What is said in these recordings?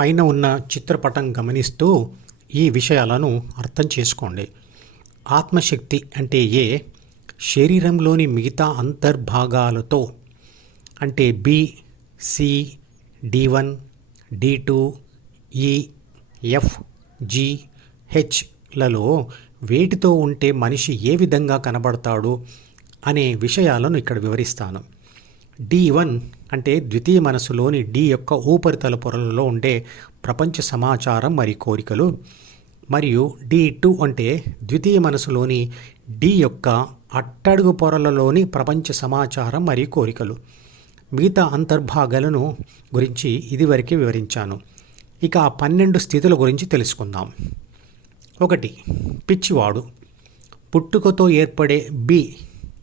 పైన ఉన్న చిత్రపటం గమనిస్తూ ఈ విషయాలను అర్థం చేసుకోండి. ఆత్మశక్తి అంటే శరీరంలోని మిగతా అంతర్భాగాలతో అంటే B, C, D1, D2, E, F, G, Hలలో వేటితో ఉంటే మనిషి ఏ విధంగా కనబడతాడు అనే విషయాలను ఇక్కడ వివరిస్తాను. D1 అంటే ద్వితీయ మనసులోని D యొక్క ఉపరితల పొరలలో ఉండే ప్రపంచ సమాచారం మరియు కోరికలు, మరియు D2 అంటే ద్వితీయ మనసులోని D యొక్క అట్టడుగు పొరలలోని ప్రపంచ సమాచారం మరియు కోరికలు. మిగతా అంతర్భాగాలను గురించి ఇదివరకే వివరించాను. ఇక ఆ 12 స్థితుల గురించి తెలుసుకుందాం. 1. పిచ్చివాడు. పుట్టుకతో ఏర్పడే బి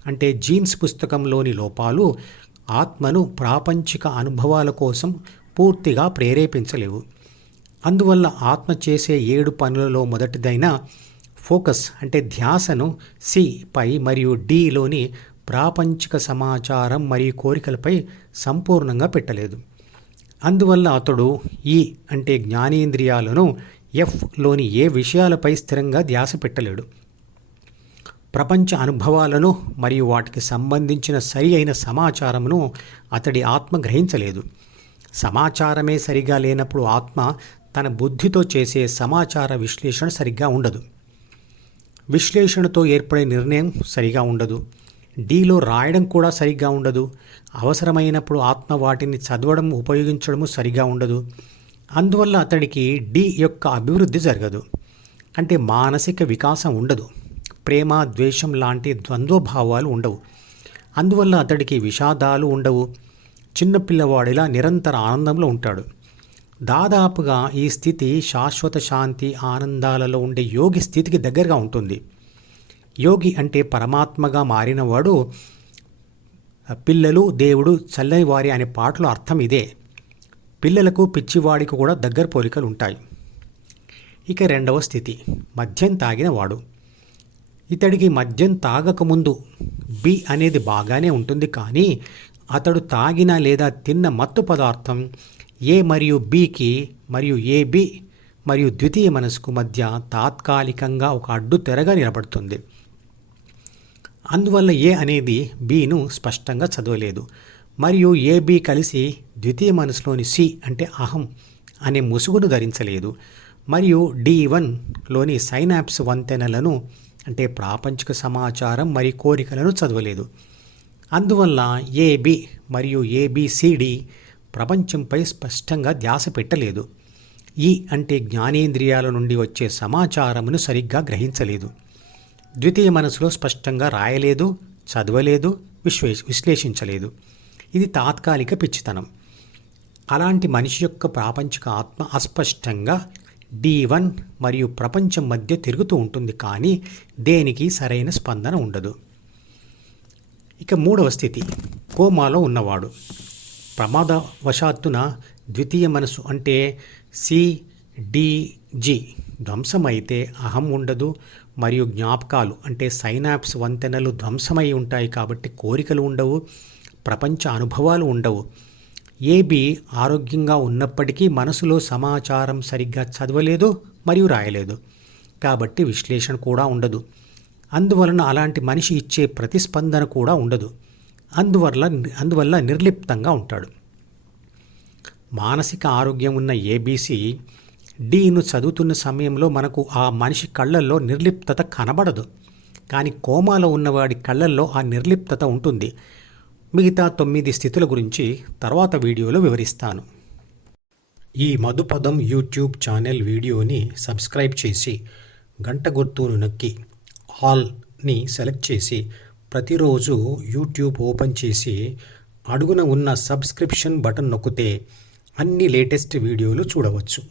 అంటే జీన్స్ పుస్తకంలోని లోపాలు ఆత్మను ప్రాపంచిక అనుభవాల కోసం పూర్తిగా ప్రేరేపించలేవు. అందువల్ల ఆత్మ చేసే 7 పనులలో మొదటిదైన ఫోకస్ అంటే ధ్యాసను సి పై మరియు డిలోని ప్రాపంచిక సమాచారం మరియు కోరికలపై సంపూర్ణంగా పెట్టలేదు. అందువల్ల అతడు ఈ అంటే జ్ఞానేంద్రియాలను ఎఫ్లోని ఏ విషయాలపై స్థిరంగా ధ్యాస పెట్టలేడు. ప్రపంచ అనుభవాలను మరియు వాటికి సంబంధించిన సరి అయిన సమాచారమును అతడి ఆత్మ గ్రహించలేదు. సమాచారమే సరిగా లేనప్పుడు ఆత్మ తన బుద్ధితో చేసే సమాచార విశ్లేషణ సరిగ్గా ఉండదు. విశ్లేషణతో ఏర్పడే నిర్ణయం సరిగా ఉండదు. డీలో రాయడం కూడా సరిగ్గా ఉండదు. అవసరమైనప్పుడు ఆత్మ వాటిని చదవడం ఉపయోగించడము సరిగా ఉండదు. అందువల్ల అతడికి డి యొక్క అభివృద్ధి జరగదు. అంటే మానసిక వికాసం ఉండదు. ప్రేమ, ద్వేషం లాంటి ద్వంద్వభావాలు ఉండవు. అందువల్ల అతడికి విషాదాలు ఉండవు. చిన్నపిల్లవాడిలా నిరంతర ఆనందంలో ఉంటాడు. దాదాపుగా ఈ స్థితి శాశ్వత శాంతి ఆనందాలలో ఉండే యోగి స్థితికి దగ్గరగా ఉంటుంది. యోగి అంటే పరమాత్మగా మారినవాడు. పిల్లలు దేవుడు చల్లని వారి అనే పాటలో అర్థం ఇదే. పిల్లలకు పిచ్చివాడికి కూడా దగ్గర పోలికలు ఉంటాయి. ఇక 2వ స్థితి మద్యం తాగినవాడు. ఇతడికి మద్యం తాగకముందు బి అనేది బాగానే ఉంటుంది, కానీ అతడు తాగిన లేదా తిన్న మత్తు పదార్థం ఏ మరియు బికి మరియు ఏబి మరియు ద్వితీయ మనసుకు మధ్య తాత్కాలికంగా ఒక అడ్డు తెరగా నిలబడుతుంది. అందువల్ల ఏ అనేది బిను స్పష్టంగా చదవలేదు, మరియు ఏబి కలిసి ద్వితీయ మనసులోని సి అంటే అహం అనే ముసుగును ధరించలేదు, మరియు D1లోని సైనాప్స్ వంతెనలను అంటే ప్రాపంచిక సమాచారం మరియు కోరికలను చదవలేదు. అందువల్ల ఏబి మరియు ఏబిసిడి ప్రపంచంపై స్పష్టంగా ధ్యాస పెట్టలేదు. ఈ అంటే జ్ఞానేంద్రియాల నుండి వచ్చే సమాచారమును సరిగ్గా గ్రహించలేదు. ద్వితీయ మనసులో స్పష్టంగా రాయలేదు, చదవలేదు, విశ్లేషించలేదు. ఇది తాత్కాలిక పిచ్చితనం. అలాంటి మనిషి యొక్క ప్రాపంచిక ఆత్మ అస్పష్టంగా D1 మరియు ప్రపంచం మధ్య తిరుగుతూ ఉంటుంది, కానీ దేనికి సరైన స్పందన ఉండదు. ఇక 3వ స్థితి కోమాలో ఉన్నవాడు. ప్రమాదవశాత్తున ద్వితీయ మనసు అంటే CDG ధ్వంసమైతే అహం ఉండదు, మరియు జ్ఞాపకాలు అంటే సైనాప్స్ వంతెనలు ధ్వంసమై ఉంటాయి, కాబట్టి కోరికలు ఉండవు, ప్రపంచ అనుభవాలు ఉండవు. ఏబి ఆరోగ్యంగా ఉన్నప్పటికీ మనసులో సమాచారం సరిగ్గా చదవలేదు మరియు రాయలేదు, కాబట్టి విశ్లేషణ కూడా అందువలన అలాంటి మనిషి ఇచ్చే ప్రతిస్పందన కూడా ఉండదు. అందువల్ల నిర్లిప్తంగా ఉంటాడు. మానసిక ఆరోగ్యం ఉన్న ఏబిసి డీను చదువుతున్న సమయంలో మనకు ఆ మనిషి కళ్ళల్లో నిర్లిప్తత కనబడదు, కానీ కోమాలో ఉన్నవాడి కళ్ళల్లో ఆ నిర్లిప్తత ఉంటుంది. మిగతా 9 స్థితుల గురించి తర్వాత వీడియోలో వివరిస్తాను. ఈ మధుపదం యూట్యూబ్ ఛానల్ వీడియోని సబ్స్క్రైబ్ చేసి గంట గుర్తును నొక్కి ఆల్ని సెలెక్ట్ చేసి ప్రతిరోజు యూట్యూబ్ ఓపెన్ చేసి అడుగున ఉన్న సబ్స్క్రిప్షన్ బటన్ నొక్కితే అన్ని లేటెస్ట్ వీడియోలు చూడవచ్చు.